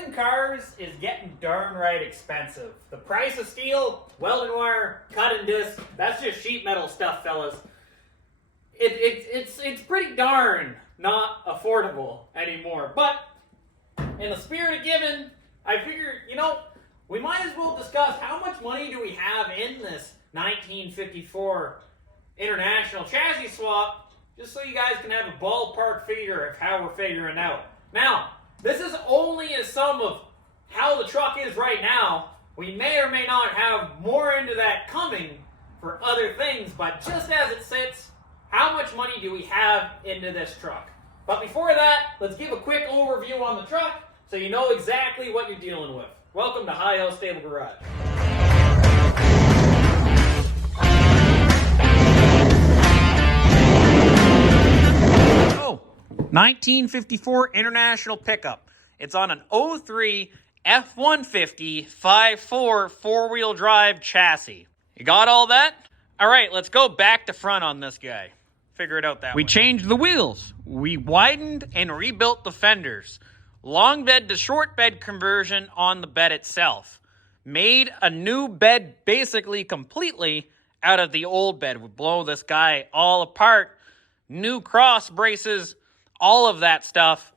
Building cars is getting darn right expensive. The price of steel, welding wire, cut and disc, that's just sheet metal stuff, fellas. It's pretty darn not affordable anymore. But in the spirit of giving, I figured, we might as well discuss how much money do we have in this 1954 International Chassis Swap, just so you guys can have a ballpark figure of how we're figuring out. Now, this is only a sum of how the truck is right now. We may or may not have more into that coming for other things, but just as it sits, how much money do we have into this truck? But before that, let's give a quick overview on the truck so you know exactly what you're dealing with. Welcome to Hi-Ho Stable Garage. 1954 International pickup. It's on an 03 F-150 5.4 four-wheel drive chassis. You got all that? All right, let's go back to front on this guy. Figure it out that way. We changed the wheels. We widened and rebuilt the fenders. Long bed to short bed conversion on the bed itself. Made a new bed basically completely out of the old bed. We blow this guy all apart. New cross braces, all of that stuff.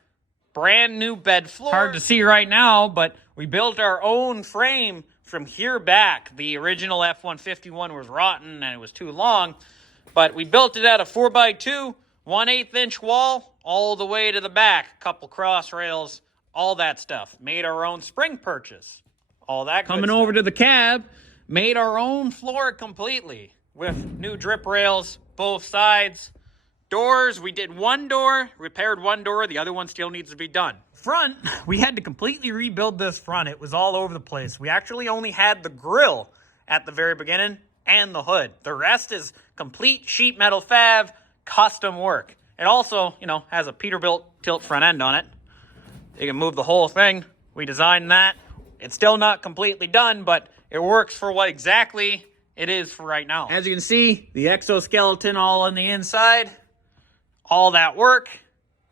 Brand new bed floor. Hard to see right now, but we built our own frame from here back. The original F-151 was rotten and it was too long, but we built it out of 4x2, 1/8 inch wall, all the way to the back. Couple cross rails, all that stuff. Made our own spring purchase. All that good stuff. Coming over to the cab, made our own floor completely with new drip rails, both sides. Doors, we did one door, repaired one door, the other one still needs to be done. Front, we had to completely rebuild this front. It was all over the place. We actually only had the grill at the very beginning and the hood. The rest is complete sheet metal fab, custom work. It also, has a Peterbilt tilt front end on it. You can move the whole thing. We designed that. It's still not completely done, but it works for what exactly it is for right now. As you can see, the exoskeleton all on the inside. All that work,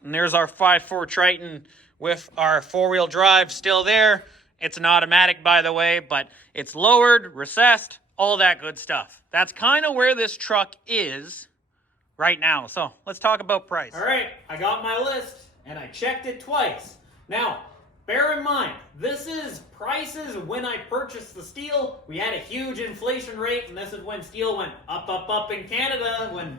and there's our 5.4 Triton with our four-wheel drive still there. It's an automatic, by the way, but it's lowered, recessed, all that good stuff. That's kind of where this truck is right now. So let's talk about price. All right, I got my list, and I checked it twice. Now, bear in mind, this is prices when I purchased the steel. We had a huge inflation rate, and this is when steel went up in Canada when,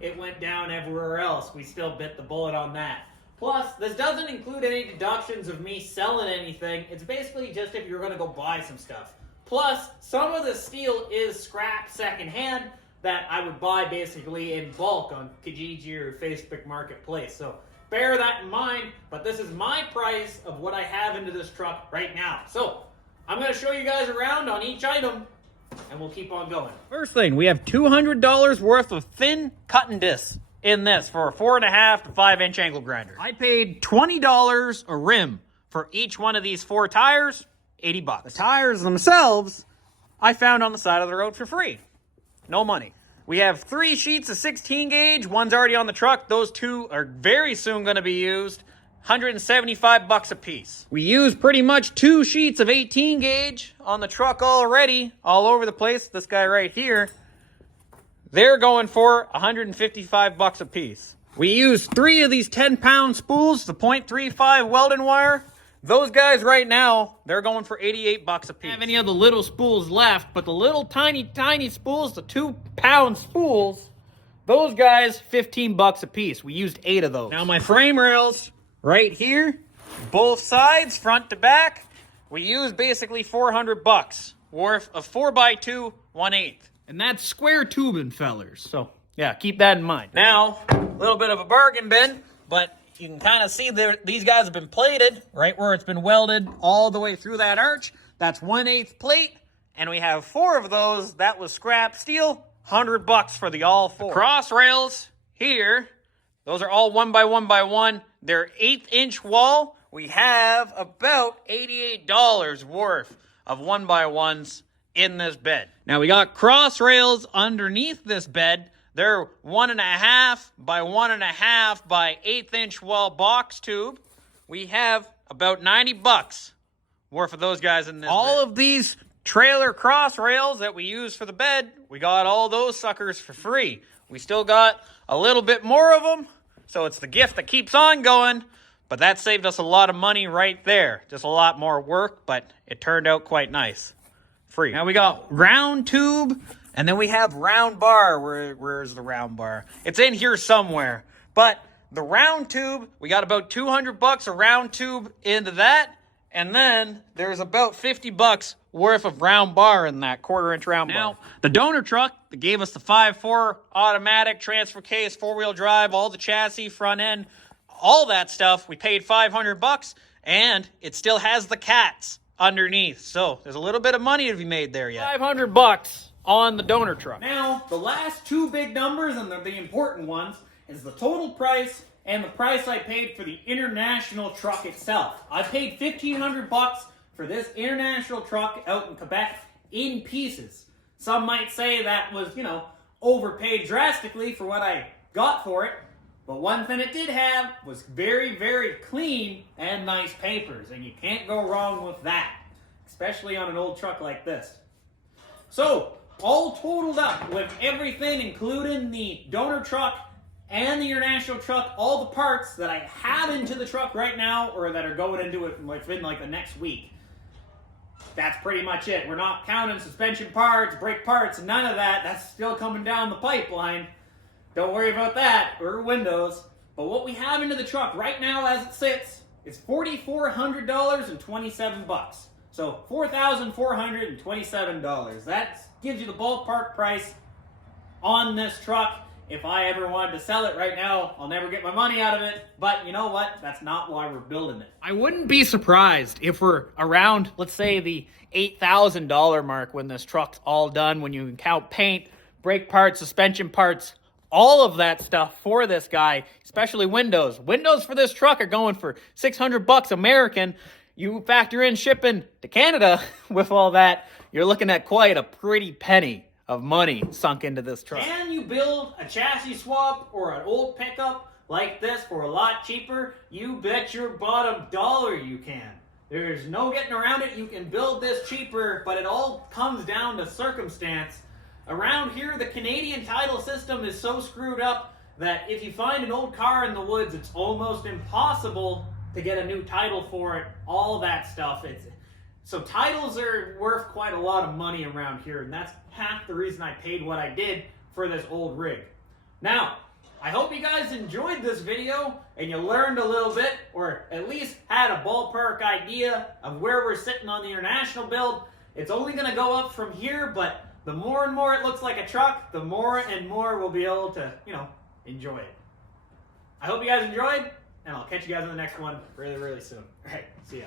it went down everywhere else. We still bit the bullet on that. Plus, this doesn't include any deductions of me selling anything. It's basically just if you're going to go buy some stuff. Plus, some of the steel is scrap secondhand that I would buy basically in bulk on Kijiji or Facebook Marketplace. So bear that in mind, but this is my price of what I have into this truck right now. So I'm going to show you guys around on each item, and we'll keep on going. First thing, we have $200 worth of thin cutting discs in this for a 4.5 to 5 inch angle grinder. I paid $20 a rim for each one of these 4 tires, $80. The tires themselves, I found on the side of the road for free. No money. We have 3 sheets of 16 gauge. One's already on the truck. Those 2 are very soon going to be used. $175 a piece. We use pretty much 2 sheets of 18 gauge on the truck already, all over the place. This guy right here, they're going for $155 a piece. We use 3 of these 10-pound spools, the .35 welding wire. Those guys right now, they're going for $88 a piece. I don't have any of the little spools left, but the little tiny spools, the 2-pound spools, those guys, $15 a piece. We used 8 of those. Now my frame rails, right here, both sides, front to back, we use basically $400 worth of 4x2 1/8. And that's square tubing, fellers. So, yeah, keep that in mind. Now, a little bit of a bargain bin, but you can kind of see these guys have been plated right where it's been welded all the way through that arch. That's 1/8 plate, and we have 4 of those. That was scrap steel, $100 for the all 4. The cross rails here, those are all 1x1x1. They're 1/8 inch wall. We have about $88 worth of 1x1s in this bed. Now we got cross rails underneath this bed. They're 1.5 by 1.5 by 1/8 inch wall box tube. We have about 90 bucks worth of those guys in this all bed. Of these trailer cross rails that we use for the bed, we got all those suckers for free. We still got a little bit more of them, so it's the gift that keeps on going. But that saved us a lot of money right there. Just a lot more work, but it turned out quite nice. Free. Now we got round tube, and then we have round bar. Where's the round bar? It's in here somewhere. But the round tube, we got about 200 bucks a round tube into that. And then there's about 50 bucks worth of round bar in that 1/4-inch round bar. Now, the donor truck that gave us the 5.4 automatic transfer case, 4-wheel drive, all the chassis, front end, all that stuff, we paid 500 bucks, and it still has the cats underneath. So there's a little bit of money to be made there yet. 500 bucks on the donor truck. Now, the last two big numbers, and they're the important ones, is the total price and the price I paid for the international truck itself. I paid 1,500 bucks for this international truck out in Quebec in pieces. Some might say that was, overpaid drastically for what I got for it. But one thing it did have was very, very clean and nice papers. And you can't go wrong with that, especially on an old truck like this. So, all totaled up with everything, including the donor truck and the international truck, all the parts that I have into the truck right now or that are going into it within the next week. That's pretty much it. We're not counting suspension parts, brake parts, none of that. That's still coming down the pipeline. Don't worry about that, or windows. But what we have into the truck right now as it sits is $4,400.27. So $4,427. That gives you the ballpark price on this truck. If I ever wanted to sell it right now, I'll never get my money out of it. But you know what? That's not why we're building it. I wouldn't be surprised if we're around, let's say, the $8,000 mark when this truck's all done, when you count paint, brake parts, suspension parts, all of that stuff for this guy, especially windows. Windows for this truck are going for 600 bucks American. You factor in shipping to Canada with all that, you're looking at quite a pretty penny of money sunk into this truck. Can you build a chassis swap or an old pickup like this for a lot cheaper? You bet your bottom dollar you can. There's no getting around it. You can build this cheaper, but it all comes down to circumstance. Around here, the Canadian title system is so screwed up that if you find an old car in the woods, it's almost impossible to get a new title for it, all that stuff. So titles are worth quite a lot of money around here, and that's half the reason I paid what I did for this old rig. Now, I hope you guys enjoyed this video and you learned a little bit, or at least had a ballpark idea of where we're sitting on the international build. It's only going to go up from here, but the more and more it looks like a truck, the more and more we'll be able to, enjoy it. I hope you guys enjoyed, and I'll catch you guys in the next one really, really soon. All right, see ya.